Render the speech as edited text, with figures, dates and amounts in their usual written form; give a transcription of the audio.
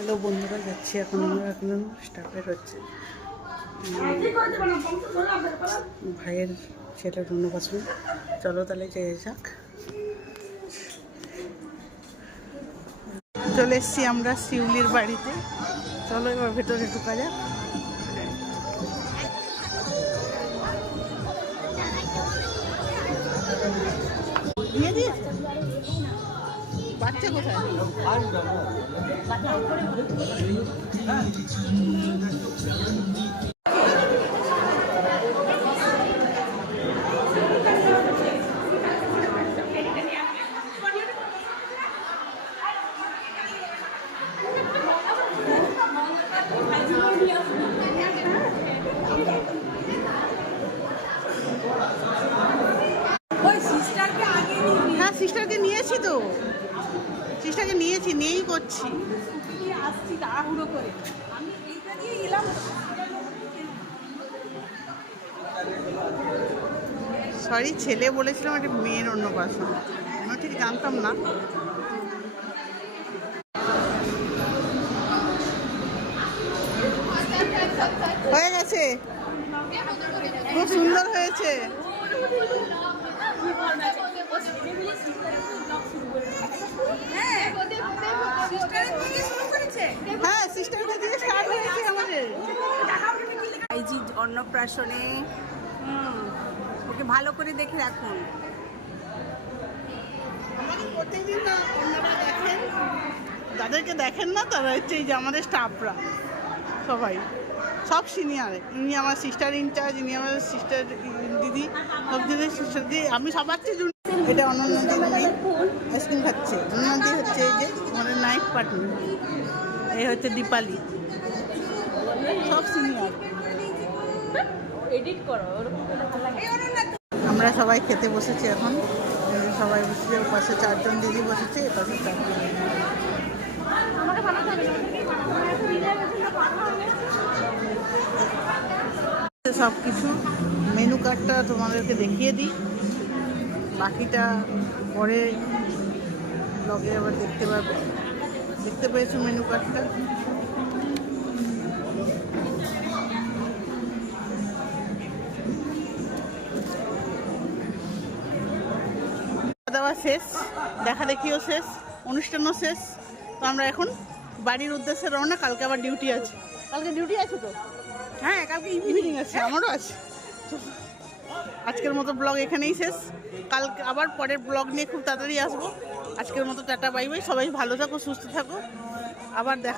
Hello বন্ধুরা, যাচ্ছি এখন আমরা এখন স্টাফের হচ্ছে ভাইয়ের ছেলের অন্নপ্রাশন। চলো তাহলে যেয়ে যাক। চলে এসছি আমরা শিউলির বাড়িতে। চলো এবার ভেতরে ঢুকা যাক। দিয়ে দিয়েছে বাচ্চা কোথায়? হ্যাঁ, সিস্টারকে নিয়েছি তো, সিস্টারকে নিয়েছি, নিয়েই করছি। আসছি তাড়াহুড়ো করে, আমি এইটা দিয়ে এলাম। সরি, ছেলে বলেছিলাম একটা মেয়ের অন্নপ্রাশন, আমি ঠিক জানতাম না। হয়ে গেছে, খুব সুন্দর হয়েছে। হ্যাঁ, সিস্টারকে দিয়ে স্টার্ট হয়েছে আমাদের আইজি অন্নপ্রাশনে। ওকে ভালো করে দেখে রাখুন। প্রত্যেকদিন না ওনারা দেখেন, যাদেরকে দেখেন না তারা হচ্ছে এই যে আমাদের স্টাফরা সবাই, সব সিনিয়র। ইনি আমার সিস্টার ইনচার্জ, ইনি আমার সিস্টার দিদি, সব দিদি সিস্টার দিদি, আমি সবার চেয়ে। এটা অনন্যদি আইসক্রিম খাচ্ছে। অনন্যদি হচ্ছে এই যে আমাদের নাইট পার্টনার, এই হচ্ছে দীপালি, সব সিনিয়র। এডিট করো। আমরা সবাই খেতে বসেছি এখন। সবাই বসেছে, ওর পাশে 4 জন দিদি বসেছে, এর পাশে 4 জন দিদি। সব কিছু মেনু কার্ডটা তোমাদেরকে দেখিয়ে দিই, বাকিটা পরে ব্লগে আবার দেখতে পাবে। দেখতে পেয়েছো মেনু কার্ডটা? খাওয়া দাওয়া শেষ, দেখা দেখিও শেষ, অনুষ্ঠানও শেষ। তো আমরা এখন বাড়ির উদ্দেশ্যে রওনা। কালকে আবার ডিউটি আছে। কালকে ডিউটি আছে তো? হ্যাঁ, কালকে ইভিনিং আছে, আমারও আছে। আজকের মতো ব্লগ এখানেই শেষ। কালকে আবার পরের ব্লগ নিয়ে খুব তাড়াতাড়ি আসবো। আজকের মতো টাটা, বাই বাই। সবাই ভালো থাকো, সুস্থ থাকো, আবার দেখা।